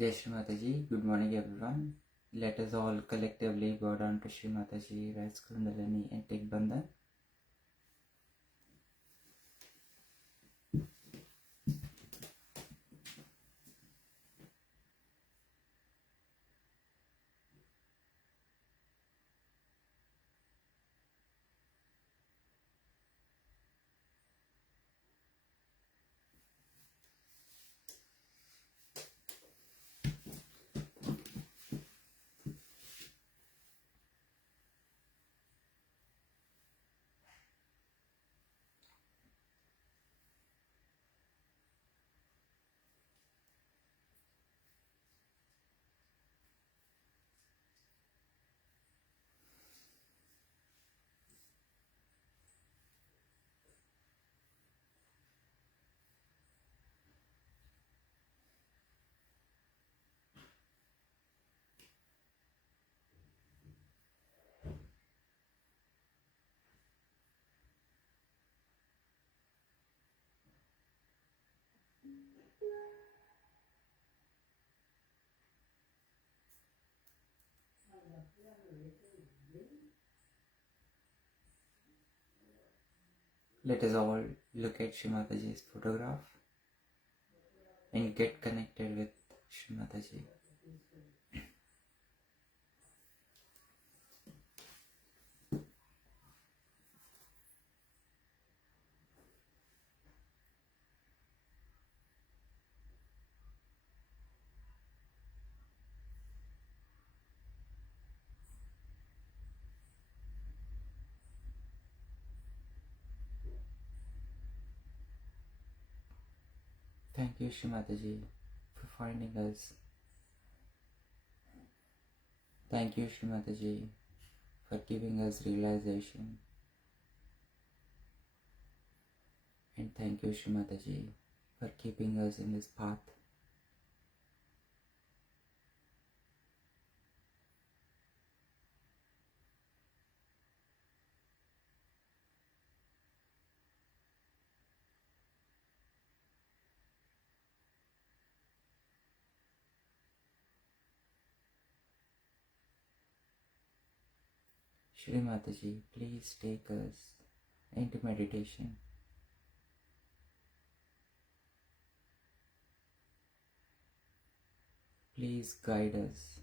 Jai Shri Mataji, good morning everyone. Let us all collectively bow down to Shri Mataji, rise Kundalini and take Bandhan. Let us all look at Shri Mataji's photograph and get connected with Shri Mataji. Thank you, Shri Mataji, for finding us. Thank you, Shri Mataji, for giving us realization. And thank you, Shri Mataji, for keeping us in this path. Shri Mataji, please take us into meditation. Please guide us.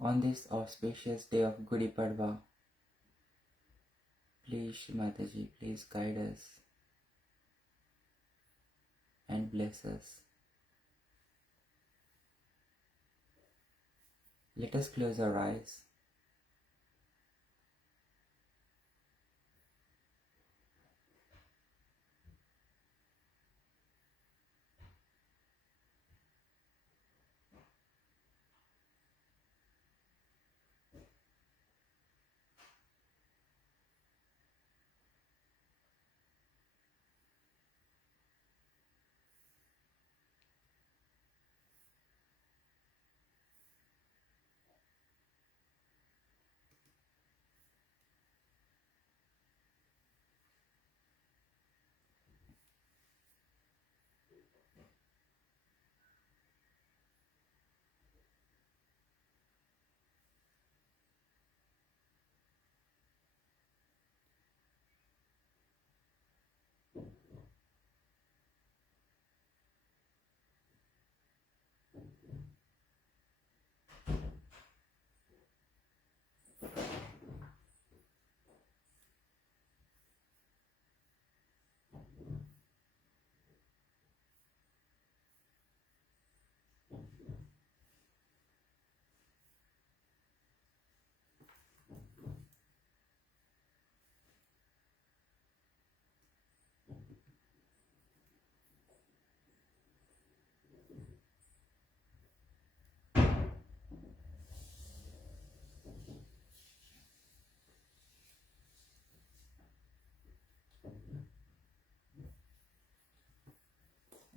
On this auspicious day of Gudi Padwa, please, Shri Mataji, please guide us and bless us. Let us close our eyes.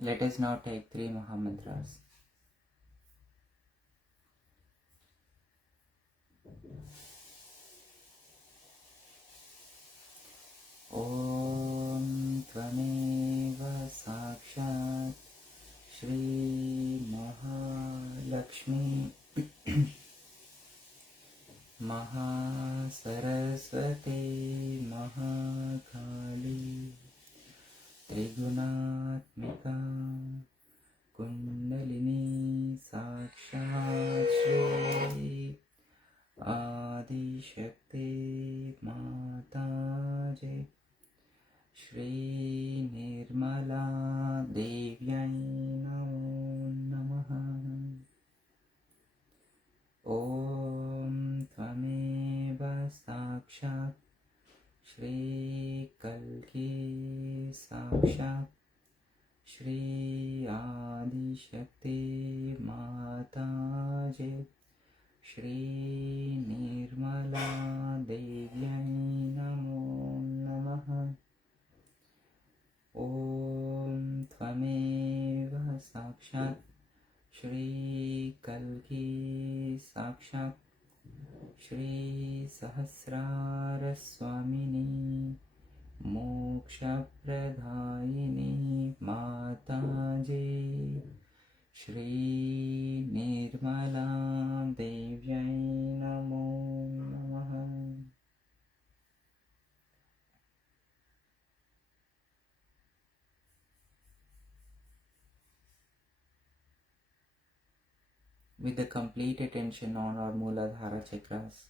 Let us now take 3 Mahamantras. Om Tvameva Sakshat Shri Mahalakshmi Mahasaraswati Mahakali Trigunatmika Kundalini Sakshat Shri Adi Shakti Mataji Shri Nirmala Devyai Namo Namaha. Om Tvameva Sakshat Shri Kalki Sakshat Shri Adi Shakti Mataji Shri Nirmala Devyai Namo Namaha. Om Tvameva Sakshat Shri Kalki Sakshat Shri Sahasrara Swamini Moksha Pradayini Mataji Shri Nirmala Devyai Namo Namaha. With the complete attention on our Muladhara chakras,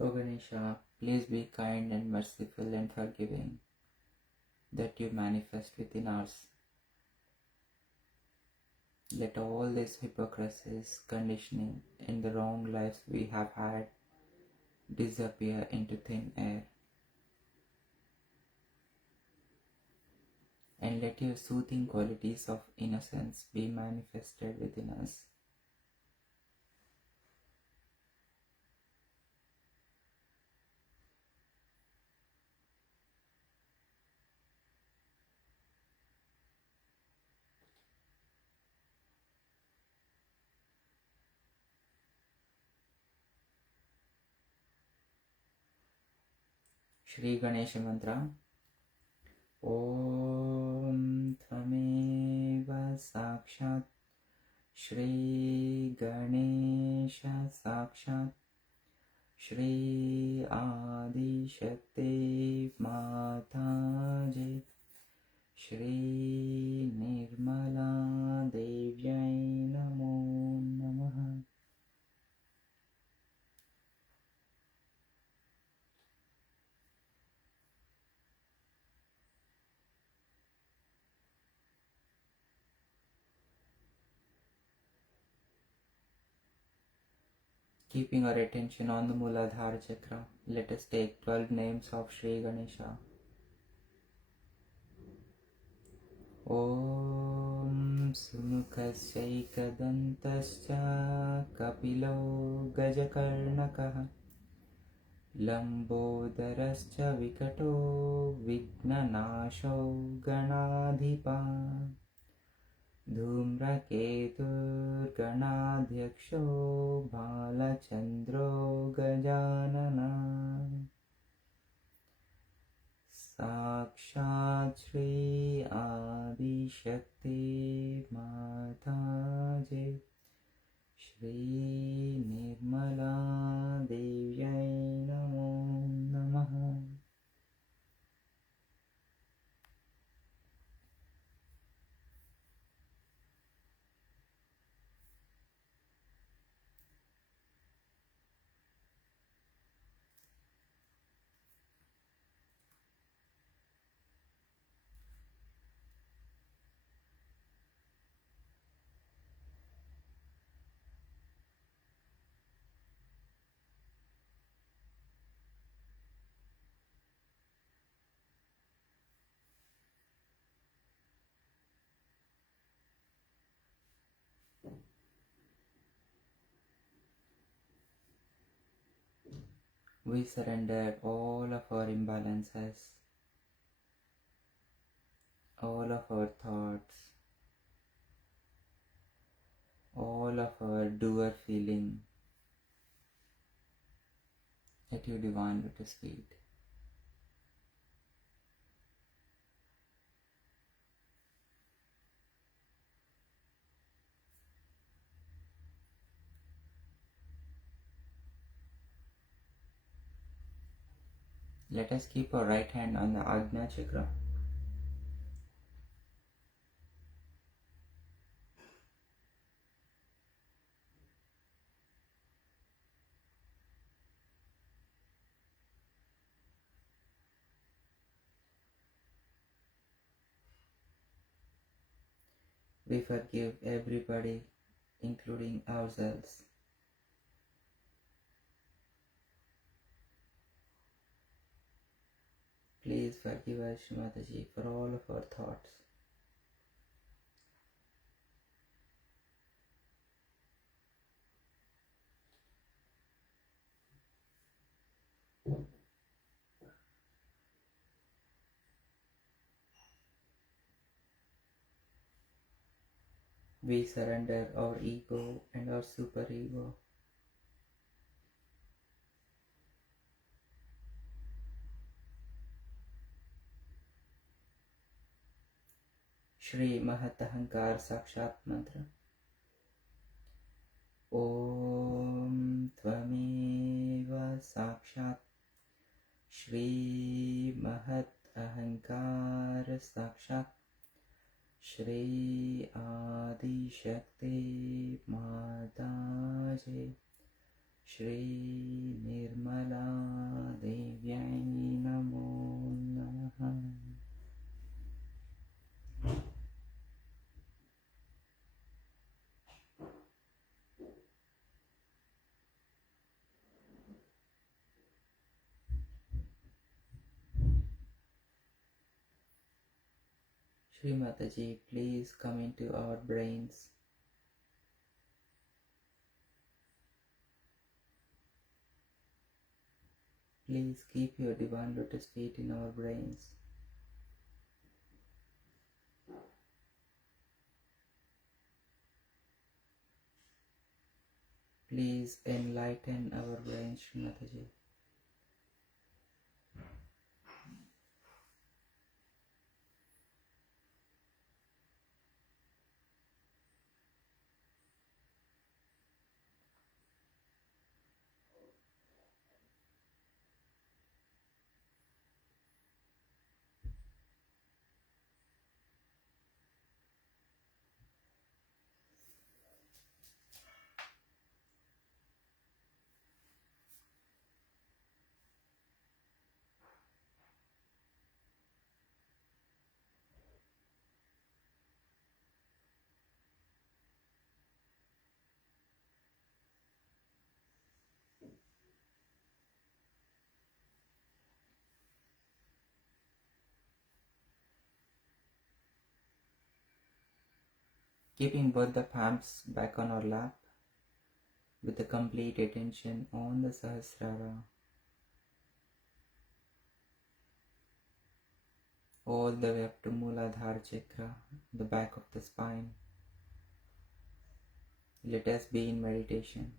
O Ganesha, please be kind and merciful and forgiving that you manifest within us. Let all these hypocrisies, conditioning, and the wrong lives we have had disappear into thin air. And let your soothing qualities of innocence be manifested within us. Shri Ganesha Mantra. Om Tvameva Sakshat Shri Ganesha Sakshat Shri Adi Shakti Mataji Shri Nirmala Devyai Namo Namaha. Keeping our attention on the Muladhara chakra, let us take 12 names of Shri Ganesha. Om Sumukhasyaikadantascha Kapilo Gajakarnakaha Lambodarascha Vikato Vignanasho Ganadhipa Dhumraketurganadhyaksho Bhalachandro Gajanana Sakshat Shri Adi Shakti Mataji Shri Nirmala Devyai Namo Namaha. We surrender all of our imbalances, all of our thoughts, all of our doer feeling at your divine lotus feet. Let us keep our right hand on the Ajna chakra. We forgive everybody, including ourselves. Please forgive us, Shri Mataji, for all of our thoughts. We surrender our ego and our superego. Shri Mahatahankar Sakshat Mantra. Om Tvameva Sakshat Shri Mahat Ahankar Sakshat Shri Adi Shakti Mataji Shri Nirmala Devyai Namo Namaha. Shri Mataji, please come into our brains. Please keep your divine lotus feet in our brains. Please enlighten our brains, Shri Mataji. Keeping both the palms back on our lap with the complete attention on the Sahasrara, all the way up to Mooladhara chakra, the back of the spine. Let us be in meditation.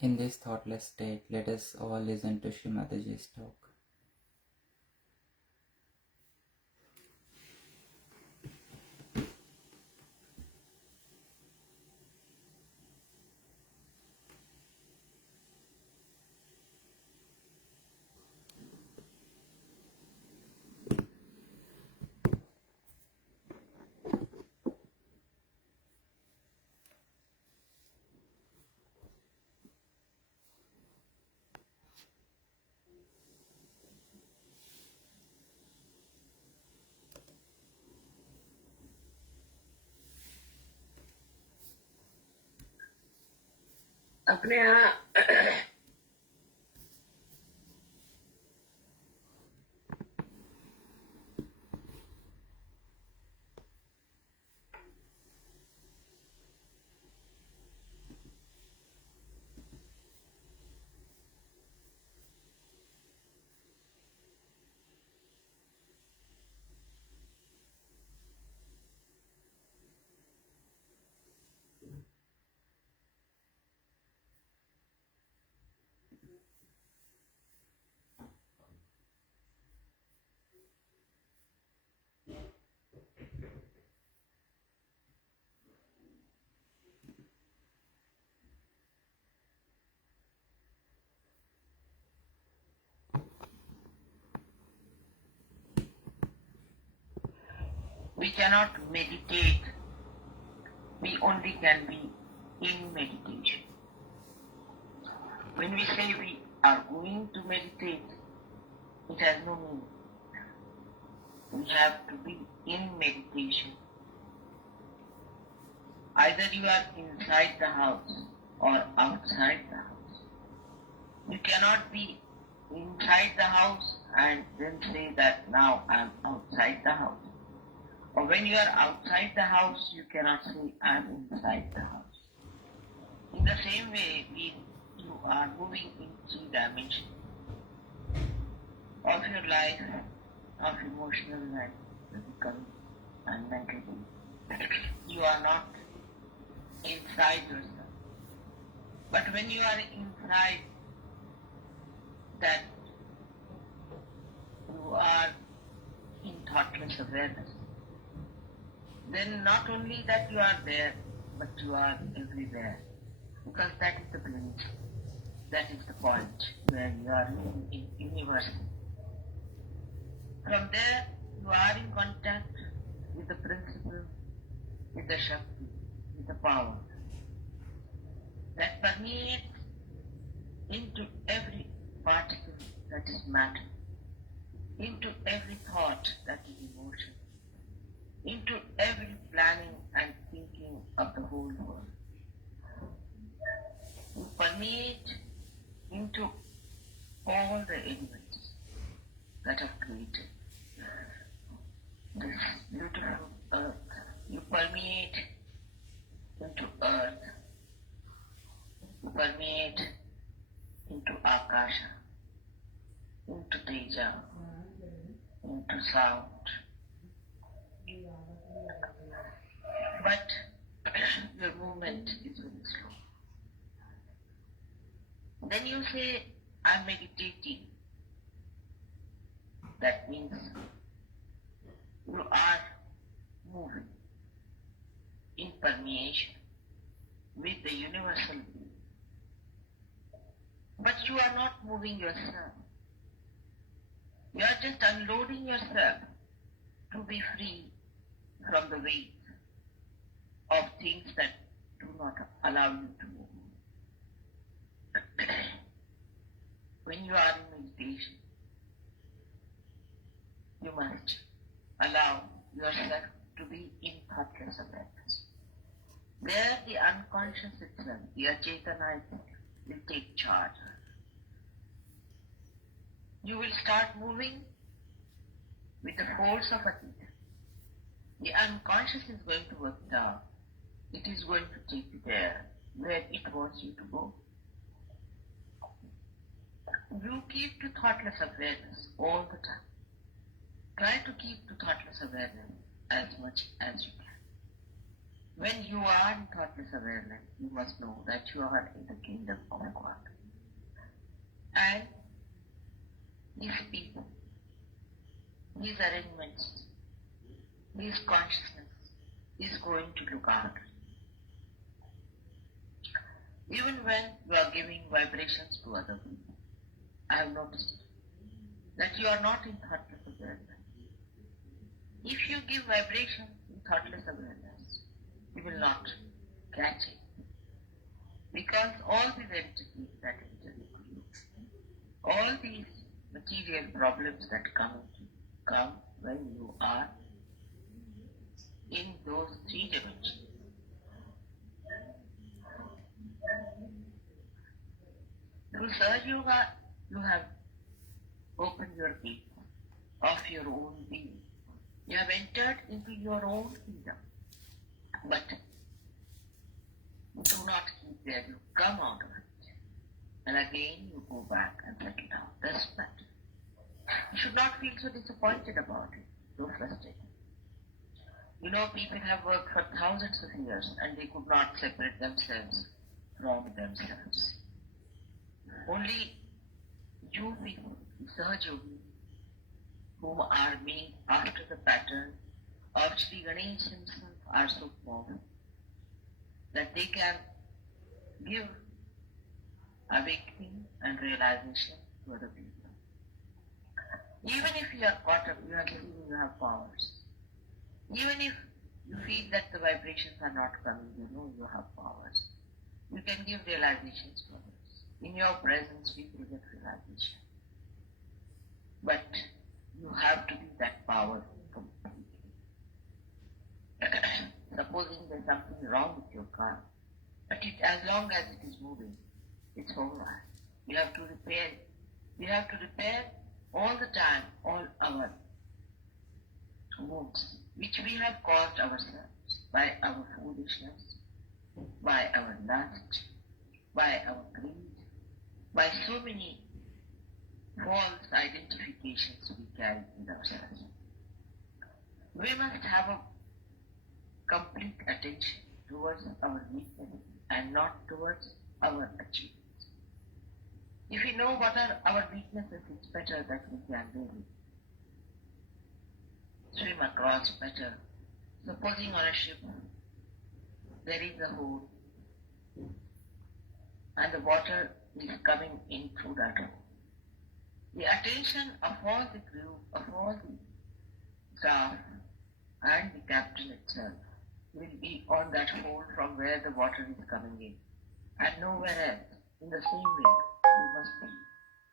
In this thoughtless state, let us all listen to Shri Mataji's talk. अपने यहाँ we cannot meditate, we only can be in meditation. When we say we are going to meditate, it has no meaning. We have to be in meditation. Either you are inside the house or outside the house. You cannot be inside the house and then say that now I am outside the house. Or when you are outside the house, you cannot say I am inside the house. In the same way, you are moving in three dimensions of your life, of emotional life, physical and mental. You are not inside yourself. But when you are inside, that you are in thoughtless awareness, then not only that you are there, but you are everywhere. Because that is the place, that is the point where you are in universe. From there, you are in contact with the principle, with the Shakti, with the power that permeates into every particle that is matter, into every thought that is emotion, into every planning and thinking of the whole world. You permeate into all the elements that have created this beautiful earth. You permeate into earth. You permeate into Akasha, into Teja, into sound. But your movement is very slow. Then you say, I'm meditating. That means you are moving in permeation with the universal being. But you are not moving yourself. You are just unloading yourself to be free from the weight of things that do not allow you to move. When you are in meditation, you must allow yourself to be in thoughtless awareness. There the unconscious itself, the Achetana itself, will take charge. You will start moving with the force of Atita. The unconscious is going to work down. It is going to take you there where it wants you to go. You keep to thoughtless awareness all the time. Try to keep to thoughtless awareness as much as you can. When you are in thoughtless awareness, you must know that you are in the kingdom of God. And His people, His arrangements, His consciousness is going to look after you. Even when you are giving vibrations to other people, I have noticed that you are not in thoughtless awareness. If you give vibrations in thoughtless awareness, you will not catch it. Because all these entities that enter into you, all these material problems that come when you are in those three dimensions. Through Sahaja Yoga, you have opened your gate of your own being. You have entered into your own kingdom. But do not keep there. You come out of it. And again you go back and settle down. That's better. You should not feel so disappointed about it, so frustrated. You know, people have worked for thousands of years and they could not separate themselves from themselves. Only you people, Sahaja Yogi, whom are made after the pattern of Shri Ganesh himself, are so powerful that they can give awakening and realization to other people. Even if you are caught up, you are thinking you have powers. Even if you feel that the vibrations are not coming, you know you have powers. You can give realizations to others. In your presence, people get realization. But you have to be that power completely. Supposing there's something wrong with your car, but as long as it is moving, it's alright. You have to repair it. We have to repair all the time all our wounds, which we have caused ourselves by our foolishness, by our lust, by our greed, by so many false identifications we carry in ourselves. We must have a complete attention towards our weakness and not towards our achievements. If we know what are our weaknesses, it's better that we can really swim across better. Supposing on a ship there is a hole and the water is coming in through that hole. The attention of all the crew, of all the staff and the captain itself will be on that hole from where the water is coming in and nowhere else. In the same way, we must be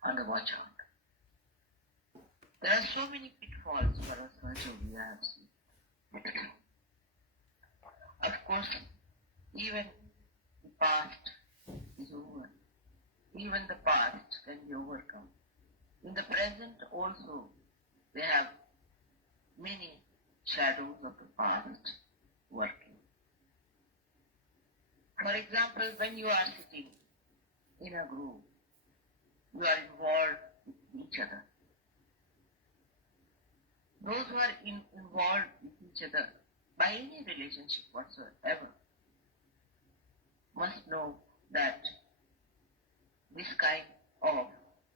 on the watch out. There are so many pitfalls for us we have seen. Of course, even the past is over. Even the past can be overcome. In the present also, they have many shadows of the past working. For example, when you are sitting in a group, you are involved with each other. Those who are involved with each other by any relationship whatsoever must know that this kind of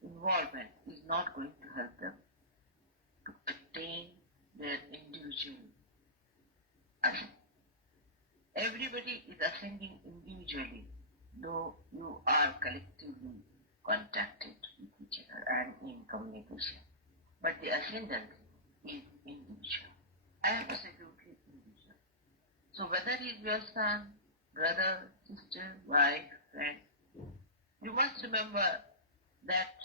involvement is not going to help them to attain their individual ascent. Everybody is ascending individually, though you are collectively contacted with each other and in communication. But the ascendance is individual, absolutely individual. So whether he is your son, brother, sister, wife, friend, you must remember that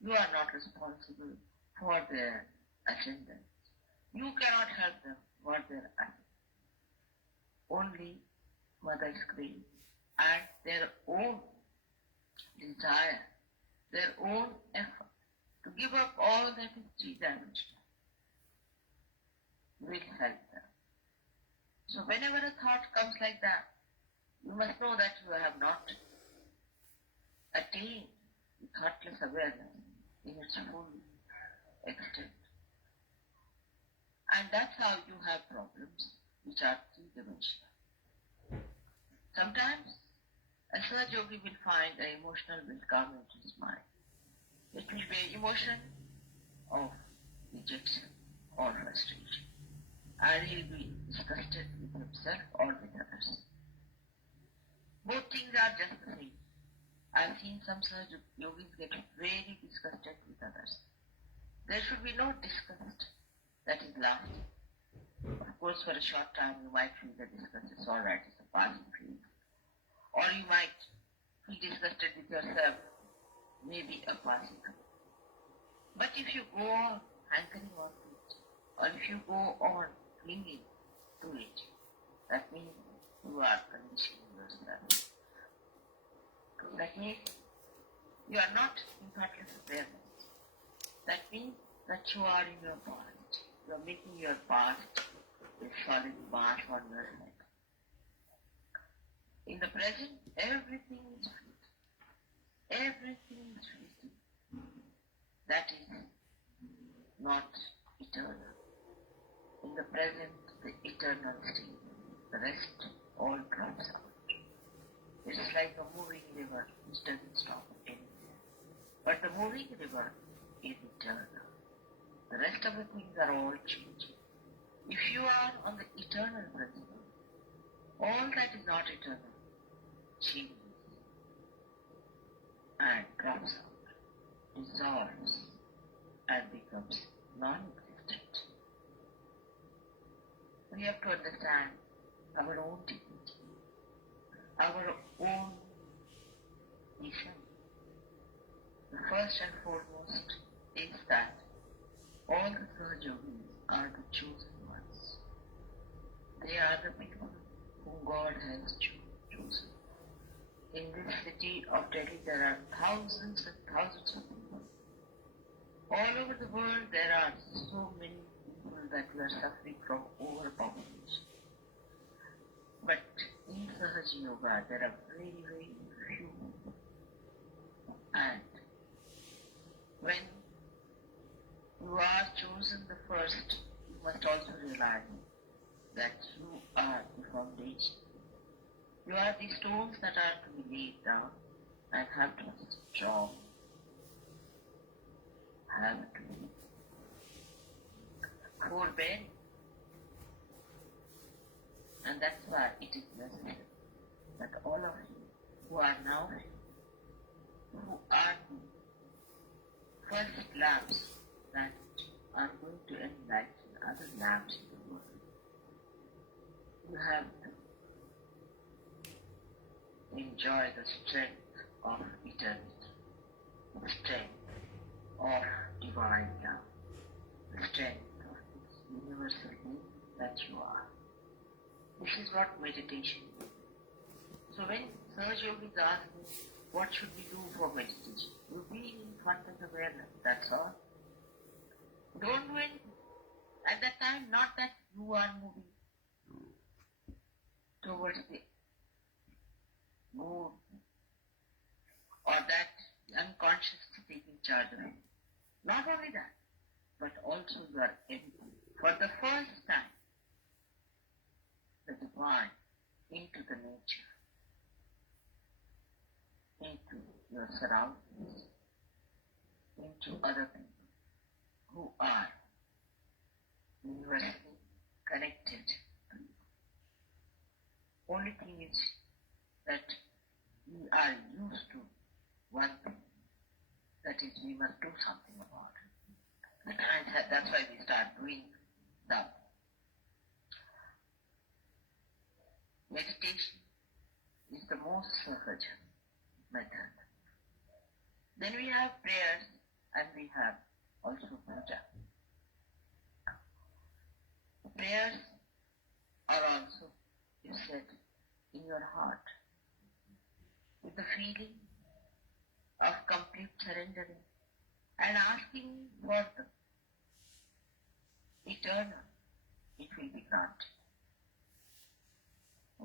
you are not responsible for their ascendance. You cannot help them for their ascendance. Only Mother's grace and their own desire, their own effort to give up all that is three-dimensional will help them. So whenever a thought comes like that, you must know that you have not attained the thoughtless awareness in its full extent. And that's how you have problems which are three-dimensional. Sometimes a Sahaja yogi will find an emotional will come into his mind. It will be emotion of rejection or frustration, and he will be disgusted with himself or with others. Both things are just the same. I've seen some Sahaja yogis get very disgusted with others. There should be no disgust that is lasting. Of course, for a short time you might feel the disgust is alright, it's a passing feeling. Or you might feel disgusted with yourself, maybe a passing feeling. But if you go on hankering on to it, or if you go on clinging to it, that means you are conditioning yourself. That means you are not in thoughtless awareness. That means that you are in your past. You are making your past a solid mark on your head. In the present, everything is free. Everything is free. That is not eternal. In the present, the eternal state. The rest all drops out. It is like a moving river which doesn't stop anywhere. But the moving river is eternal. The rest of the things are all changing. If you are on the eternal principle, all that is not eternal changes and drops out, dissolves and becomes non-existent. We have to understand our own dignity, our own mission. The first and foremost is that all the Sahaja yogis are the chosen ones. They are the people whom God has chosen. In this city of Delhi, there are thousands and thousands of people. All over the world, there are so many people that we are suffering from overpopulation. But in Sahaja Yoga, there are very, very few. And when you are chosen the first, you must also realize that you are the foundation. You are the stones that are to be laid down and have to be strong, have to be forbearing. And that's why it is necessary that all of you who are now here, who are the first lamps that are going to enlighten other lamps in the world, you have to enjoy the strength of eternity, the strength of divine love, the strength of this universal being that you are. This is what meditation is. So when Sahaja yogis ask me, what should we do for meditation? You be in front of awareness, that's all. Don't do anything. At that time, not that you are moving towards the mood or that unconscious taking charge of it. Not only that, but also you are entering for the first time the divine into the nature, into your surroundings, into other people who are universally connected to you. Only thing is that we are used to one thing, that is we must do something about it. And that's why we start doing that. Meditation is the most Sahaja method. Then we have prayers and we have also puja. Prayers are also, you said, in your heart, with the feeling of complete surrendering and asking for the eternal, it will be granted.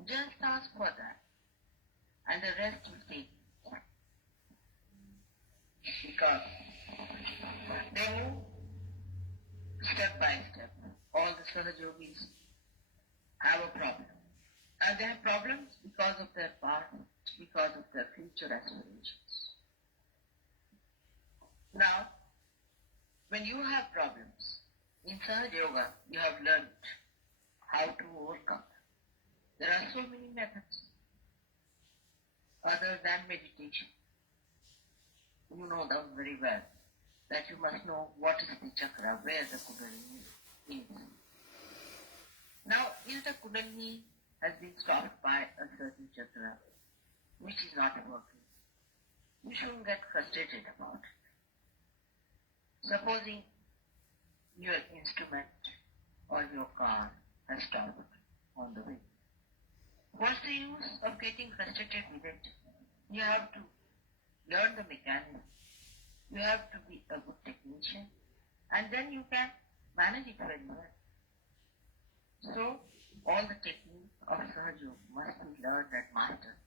Just ask for that, and the rest will take. Because they move step by step. All the Sahaja yogis have a problem. And they have problems because of their past, because of their future aspirations. Now, when you have problems, in Sahaja Yoga, you have learned how to overcome. There are so many methods other than meditation. You know them very well, that you must know what is the chakra, where the Kundalini is. Now, if the Kundalini has been stopped by a certain chakra, which is not working, you shouldn't get frustrated about it. Supposing your instrument or your car has stopped on the way. What's the use of getting frustrated with it? You have to learn the mechanism. You have to be a good technician, and then you can manage it very well. So, all the techniques of Sahaja must be learned and mastered.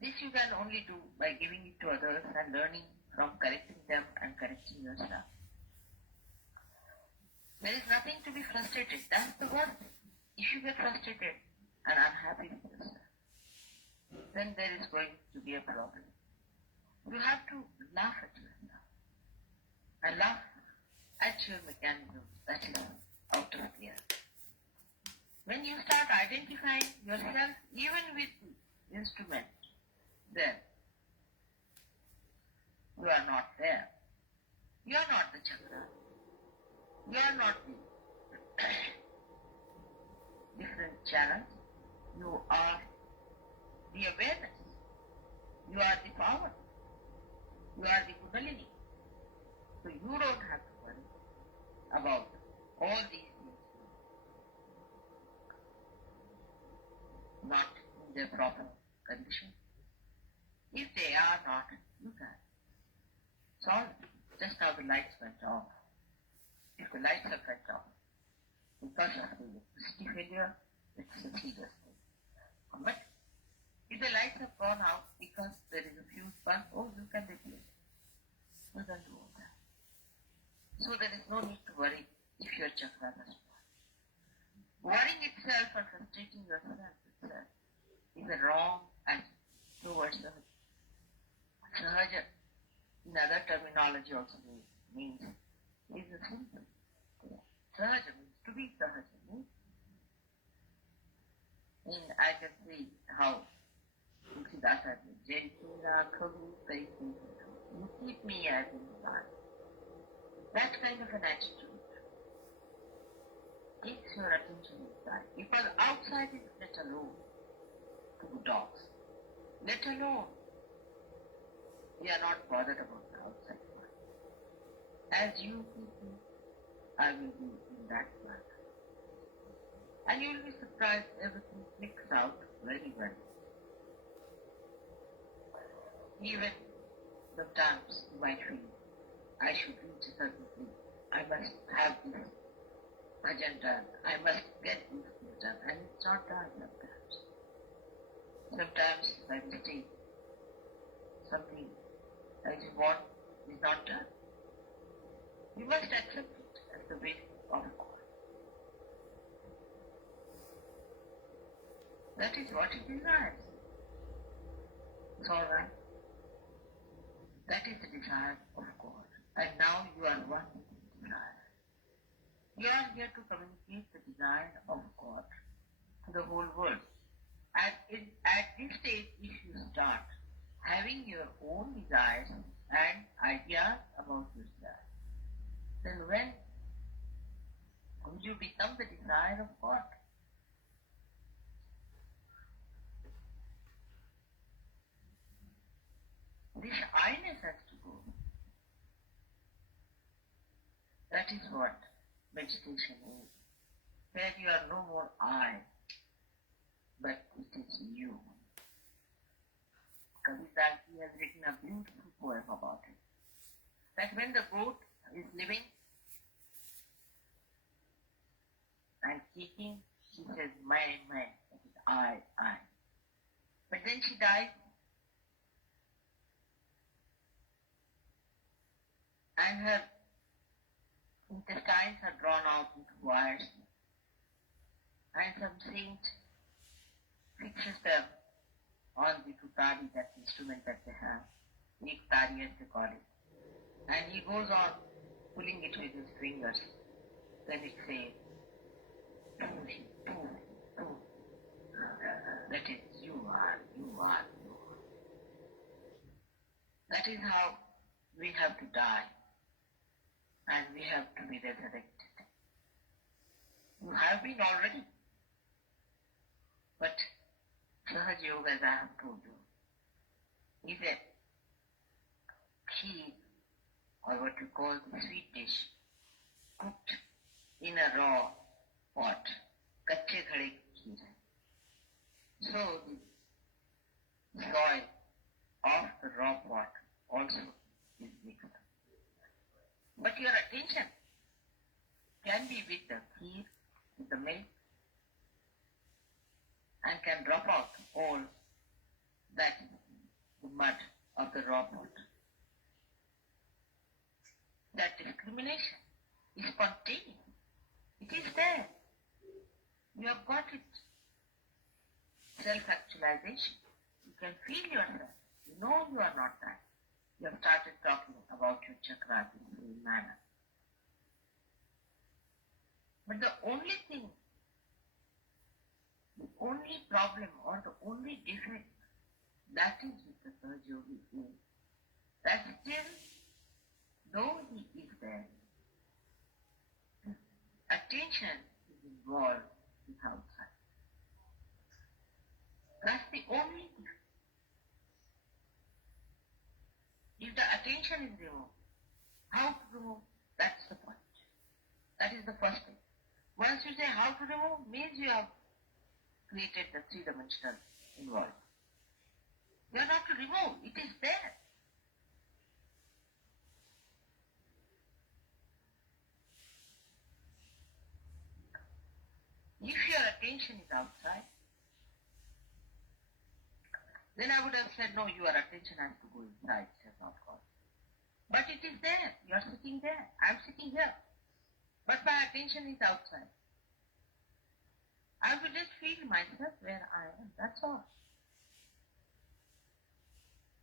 This you can only do by giving it to others and learning from correcting them and correcting yourself. There is nothing to be frustrated. That's the worst thing. If you get frustrated and unhappy with yourself, then there is going to be a problem. You have to laugh at yourself and laugh at your mechanism that is out of gear. When you start identifying yourself even with the instrument, then you are not there. You are not the chakra. You are not the different channels. You are the awareness. You are the power. You are the Kundalini. So you don't have to worry about all these things not in their proper condition. If they are not, you can solve it. Just how the lights went off. If the lights are cut off because of the electricity failure, it's a serious thing. But if the lights have gone out because there is a fuse bulb, you can replace it. You can do all that. So there is no need to worry if your chakra is spoiled. Worrying itself or frustrating yourself itself is a wrong attitude towards the Sahaja. In other terminology also means is a simple. Sahaja means to be Sahaja. I can see how Siddhartha said, you keep me as inside. That kind of an attitude takes your attention inside. Because outside is let alone to dogs. Let alone. We are not bothered about the outside world. As you keep me, I will be in that manner. And you will be surprised everything clicks out very well. Even sometimes you might feel, I should reach a certain thing. I must have this agenda. I must get this done. And it's not done sometimes. Sometimes by mistake, something as you want is not done. You must accept it as the way of God. That is what He desires. It's all right. That is the desire of God. And now you are one with His desire. You are here to communicate the desire of God to the whole world. And at this stage, if you start having your own desires and ideas about yourself, then when will you become the desire of God? This I-ness has to go. That is what meditation is. Where you are no more I, but it is you. Kabir has written a beautiful poem about it. That when the goat is living and kicking, she says, my, that is I. But then she dies, and her intestines are drawn out into wires, and some saint fixes them on the tutari, that instrument that they have, Ek tari as they call it. And he goes on pulling it with his fingers. Then it says, "Tuhi, tuhi, tuhi." That is, you are, you are, you are. That is how we have to die and we have to be resurrected. You have been already. But Sahaja Yoga, as I have told you, is a kheer, or what you call the sweet dish, cooked in a raw pot, kache ghade ki kheer. So the soil of the raw pot also is mixed. But your attention can be with the kheer, with the milk, and can drop out all that the mud of the raw pot. That discrimination is spontaneous. It is there. You have got it. Self-actualization. You can feel yourself. You know you are not that. You have started talking about your chakras in the same manner. But the only thing, the only problem or the only defect that is with the Sahaja Yogi is that still, though he is there, attention is involved with outside. That's the only thing. If the attention is removed, how to remove? That's the point. That is the first thing. Once you say how to remove, means you have created the three-dimensional involved. You are not to remove, it is there. If your attention is outside, then I would have said, no, your attention has to go inside, it has not gone. But it is there, you are sitting there, I am sitting here. But my attention is outside. I will just feel myself where I am, that's all.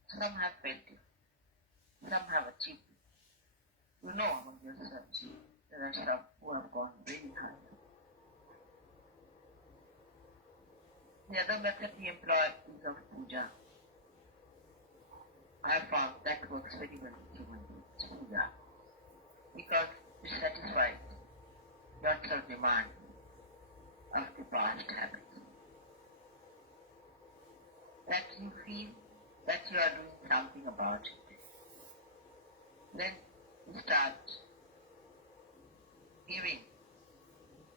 Some have felt it, some have achieved it. You know among yourselves, there are some who have gone very high. The other method we employ is of puja. I found that works very well with human beings, puja. Because it satisfies lots of demand of the past habits. That you feel that you are doing something about it. Then you start giving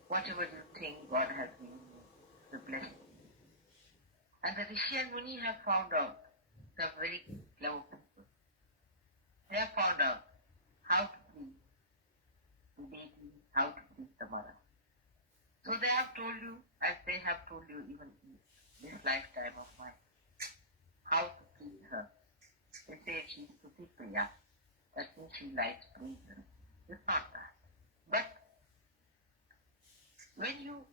whatever you think God has given you, the blessing. And the Rishi and Muni have found out, the very clever people, they have found out how to please the deity, how to please the mother. So they have told you, as they have told you even in this lifetime of mine, how to please her. They say she is Tuti Priya, that means she likes praise. It's not that. But when you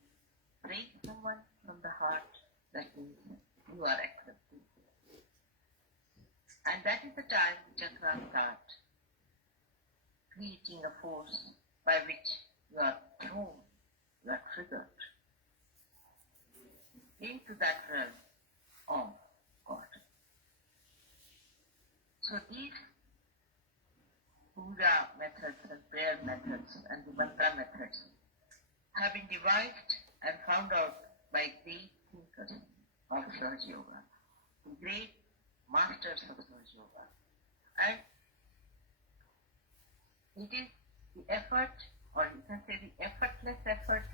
praise someone from the heart, that means you are accepting. And that is the time chakras start creating a force by which you are thrown, you are triggered into that realm of God. So these puja methods and prayer methods and the mantra methods have been devised and found out by great thinkers of Sahaja Yoga, great masters of Sahaja Yoga. And it is the effort, or you can say the effortless effort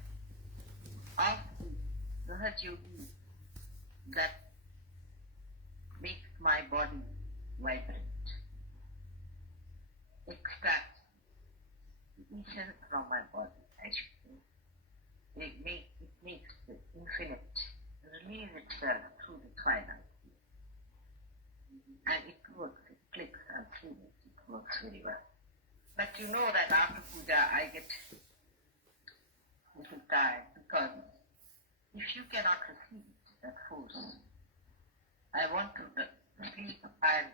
of the Sahaja Yogi that makes my body vibrant, extracts the essence from my body, I should say. It makes the infinite release itself through the finite. And it works, it clicks and feels, it works very well. But you know that after puja I get a little tired, because if you cannot receive it, that force. I want to sleep and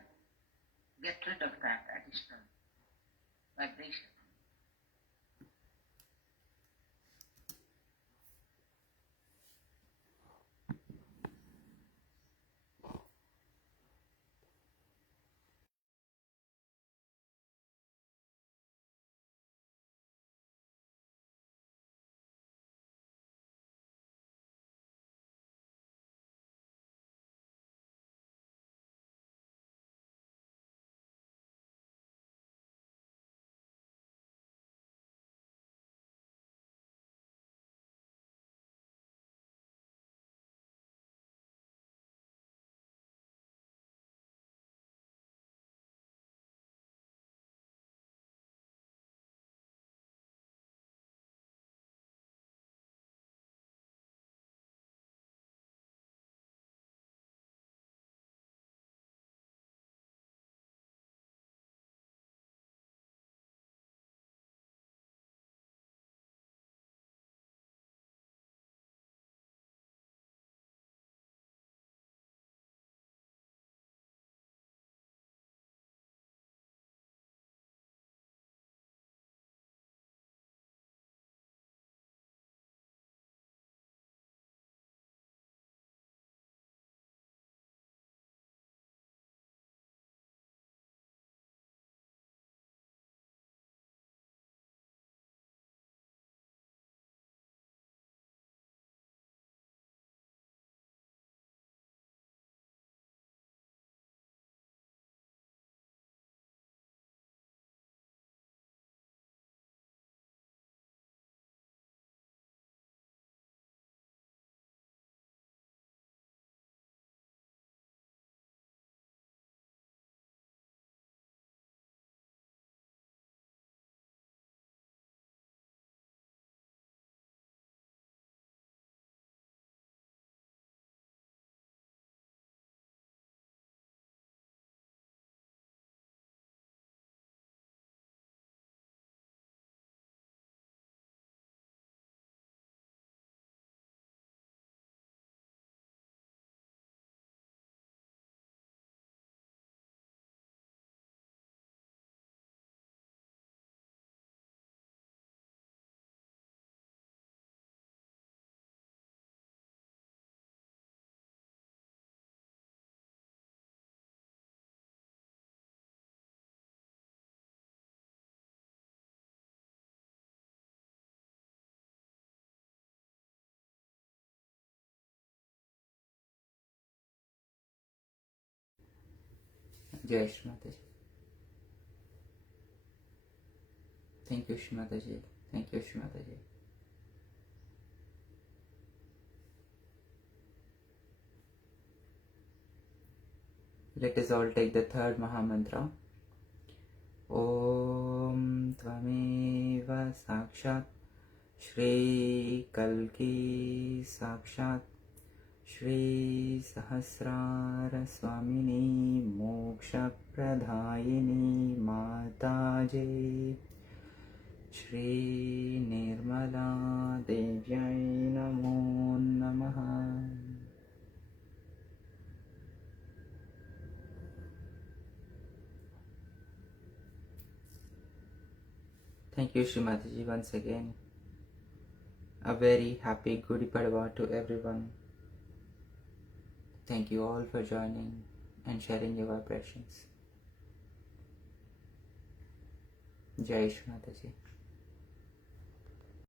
get rid of that additional vibration. Jai Shri Mataji. Thank you, Shri Mataji. Thank you, Shri Mataji. Let us all take the third Mahamantra. Om Tvameva Sakshat Shri Kalki Sakshat Shri Sahasrara Swamini Moksha Pradayini Mataji Shri Nirmala Devyai Namo Namaha. Thank you, Shri Mataji, once again. A very happy Gudi Padwa to everyone. Thank you all for joining and sharing your vibrations. Jai Shri Mataji.